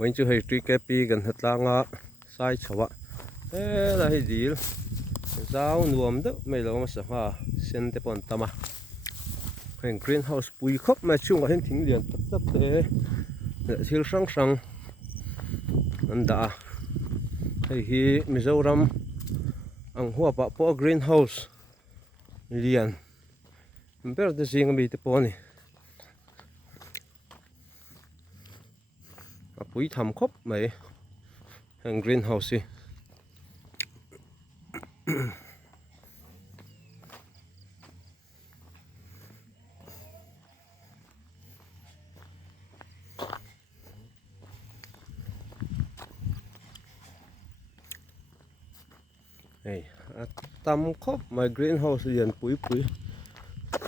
When you have three KP gần thật là ngã sai chава thế là hay gì giáo nuông đó mấy lâu mà sao ha sen te pon tama hình greenhouse bùi khóc mà chung hình thỉnh liền tập tập thế thiếu sang sang anh đã hay hi Mizoram ang hoa bạc po greenhouse liền bây giờ gì ngay te pon này bùi thầm khóc mấy hàng greenhouse đi này tầm khóc mấy greenhouse liền bùi bùi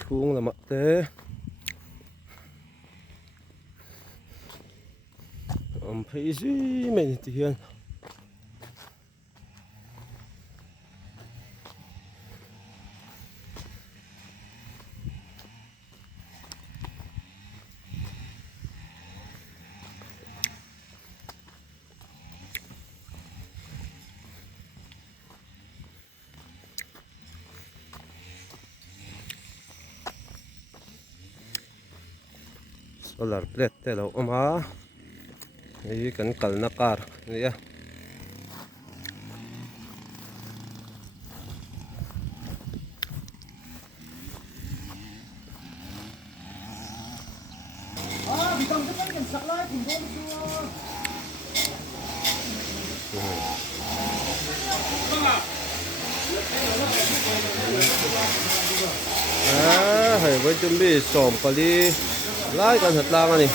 xuống là mặt thế thấy gì mình thì hiện solar plate te lo ama ei kan kalna kar nia hay với chuẩn bị xổm pali lái kan thật lang ani